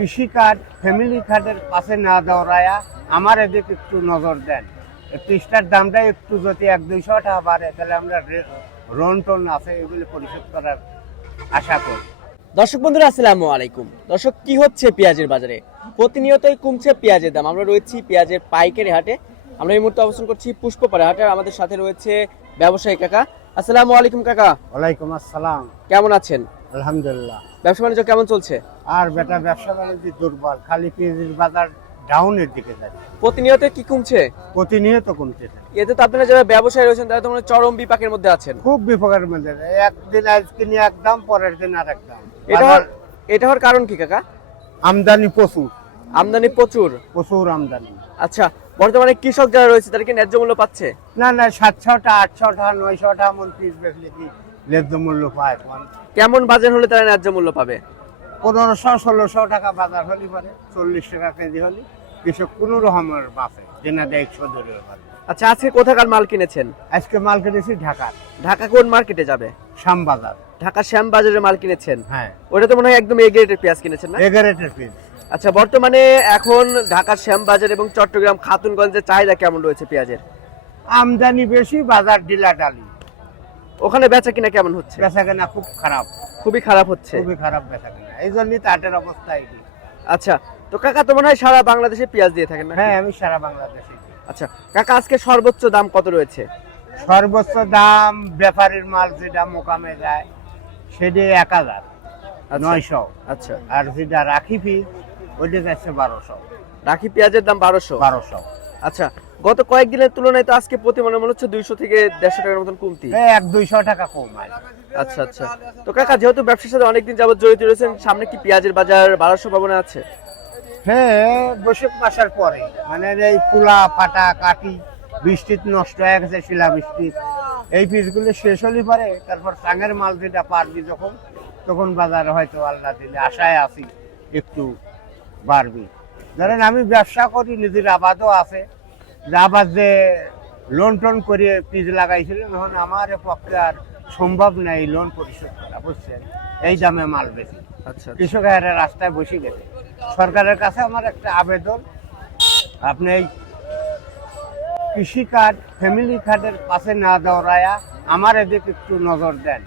কৃষি card family কার্ডের পাশে না দৌড়ায়া আমার এদিকে একটু নজর দেন। পিসটার দামটা একটু যদি 100-200 টাকা বাড়ে তাহলে আমরা লোন টোন আছে এগুলো পরিশোধ করার আশা করি। দর্শক বন্ধুরা আসসালামু আলাইকুম। দর্শক, কি হচ্ছে পেঁয়াজের বাজারে? প্রতিনিয়তই কমছে পেঁয়াজের দাম। আমরা রয়েছি পেঁয়াজের পাইকারি হাটে। আমরা এই মুহূর্তে অবস্থান করছি পুষ্পপাড়া হাটে। আমাদের সাথে রয়েছে ব্যবসায়ী কাকা। আসসালামু আলাইকুম কাকা। ওয়ালাইকুম আসসালাম। কেমন আছেন? আলহামদুলিল্লাহ। ব্যবসা বাণিজ্য কেমন চলছে? আর বেটা ব্যবসা বাণিজ্য দুর্বল, খালি পেঁয়াজের বাজার ডাউনের দিকে যাচ্ছে। প্রতিনিয়ত কি কমছে? প্রতিনিয়ত কমতেছে। এতে তো আপনারা যারা ব্যবসায়ী রয়েছেন তারা তো মানে চরম বিপাকের মধ্যে আছেন। খুব বিপদের মধ্যে, একদিন আজকে নিয়ে একদম, পরের দিন আর একদম। এটা হওয়ার কারণ কি কাকা? আমদানি প্রচুর। আমদানি প্রচুর আমদানি। আচ্ছা, বর্তমানে কৃষক যারা রয়েছে তারা কি ন্যায্য মূল্য পাচ্ছে? না 700 টাকা 800 টাকা 900 টাকা মন পিস বেচলে কি ন্যায্য মূল্য পায়? কেমন বাজার হলে তারা ন্যায্য মূল্য পাবে? 1500-1600 টাকা বাজার হলে পারে, 40 টাকা কেজি হলে কৃষক কোনো রকমের বাঁচে, যেনা দেয় 100 ধরে পারে। আচ্ছা, আজকে কোথাকার মাল কিনেছেন? আজকে মাল কিনেছি ঢাকার। ঢাকা কোন মার্কেটে যাবে? শ্যামবাজার। ঢাকা শ্যামবাজারের মাল কিনেছেন? হ্যাঁ। ওটা তো মনে হয় একদম এ গ্রেডের পেঁয়াজ কিনেছেন না? এ গ্রেডের পিস। আচ্ছা, বর্তমানে এখন ঢাকার শ্যামবাজার এবং চট্টগ্রাম খাতুনগঞ্জের চাহিদা কেমন রয়েছে পেঁয়াজের? আমদানি বেশি, বাজার ডিলাডালি। ওখানে বেচা কিনা কেমন হচ্ছে? বেচা কেনা খুব খারাপ। খুবই খারাপ হচ্ছে। খুবই খারাপ বেচা কেনা, এই জন্যই তাটের অবস্থা এই। আচ্ছা, তো কাকা তো মনে হয় সারা বাংলাদেশে পেঁয়াজ দিয়ে থাকেন না? হ্যাঁ, আমি সারা বাংলাদেশে। আচ্ছা কাকা, আজকে সর্বোচ্চ দাম কত রয়েছে? সর্বোচ্চ দাম ব্যাপারীর মাল যেটা মোকামে যায় সেটা 1000-900। আচ্ছা, আর যেটা রাখি পিস ওইটা যাচ্ছে 1200। রাখি পেঁয়াজের দাম 1200। আচ্ছা, গত কয়েকদিনের তুলনায় তো আজকে প্রতি মনে হচ্ছে 200 থেকে 150 টাকার মতন কমতি। 100-200 টাকা কম হয়। আচ্ছা আচ্ছা, তো কাকা যেহেতু ব্যবসার সাথে অনেকদিন যাবত জড়িত রয়েছেন, সামনে কি পেঁয়াজের বাজার 1200 পাবনা আছে? হ্যাঁ, বৈশাখ মাসের পরে, মানে এই ফুলা ফাটা কাটি বৃষ্টিতে নষ্ট হয়ে গেছে, শিলা বৃষ্টি, এই পিসগুলো শেষ হলে পারে তারপর চাঙের মাল যেটা পারবি যখন, তখন বাজারে হয়তো আল্লাহ দিলে আশায় আছি একটু বাড়বি। ধরেন আমি ব্যবসা করি, নিজের আবাদও আছে, আবার যে লোন টোন করে পিস লাগাইছিলেন, এখন আমার পক্ষে আর সম্ভব নাই লোন পরিশোধ করা, বুঝছেন? এই দামে মাল বেশি। আচ্ছা, কৃষকের রাস্তায় বসে গেছে। সরকারের কাছে আমার একটা আবেদন, আপনি এই কৃষি কার্ড ফ্যামিলি কার্ডের পাশে না দৌড়ায়া আমার এদিকে একটু নজর দেন।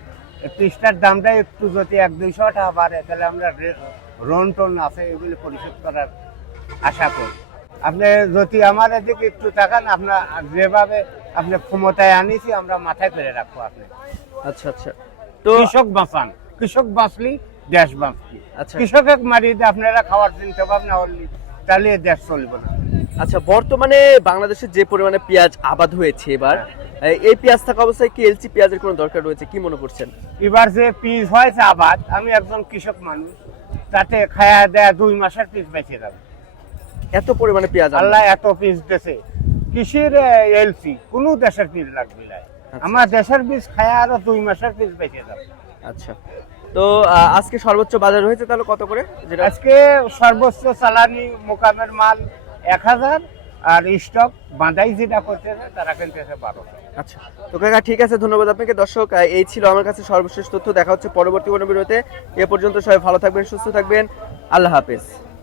পিসটার দামটা একটু যদি 100-200 টাকা বাড়ে তাহলে আমরা লোন টোন আছে এগুলো পরিশোধ করার আশা করি। আপনি যদি আমার এদিকে একটু তাকান, আপনার যেভাবে আপনি ক্ষমতায় আনিছি আমরা মাথায় করে রাখবো। আপনি আচ্ছা আচ্ছা, তো কৃষক বাঁচান, কৃষক বাঁচলি দেশ বাঁচলি। আচ্ছা, কৃষকের মারিয়ে দিয়ে আপনারা খাওয়ার চিন্তা ভাবনা হলি তাহলে দেশ চলবে না। আচ্ছা, বর্তমানে বাংলাদেশে যে পরিমাণে পেঁয়াজ আবাদ হয়েছে এবার, এই পেঁয়াজ থাকা অবস্থায় কি এলসি পেঁয়াজের কোনো দরকার রয়েছে কি মনে করছেন? এবার যে পিস হয়েছে আবাদ, আমি একজন কৃষক মানুষ, তাতে খায়া দেয়া 2 মাসের পিস বেঁচে যাবে। এত পরিমাণে পেঁয়াজ আল্লাহ এত পিস দেশে, কৃষির এলসি কোনো দেশের পিস লাগবে না। আমার দেশের পিস খায়া আরো 2 মাসের পিস বেঁচে যাবে। আচ্ছা, তো আজকে সর্বোচ্চ বাজার হয়েছে তাহলে কত করে? যেটা আজকে সর্বোচ্চ চালানি মোকামের মাল 1000, আর স্টক বাঁধাই যেটা করতেছে তারা কিনতেছে 1200। আচ্ছা, তো কাকা ঠিক আছে, ধন্যবাদ আপনাকে। দর্শক, এই ছিল আমার কাছে সর্বশেষ তথ্য। দেখা হচ্ছে পরবর্তী কোনো ভিডিওতে। এ পর্যন্ত সবাই ভালো থাকবেন, সুস্থ থাকবেন। আল্লাহ হাফেজ।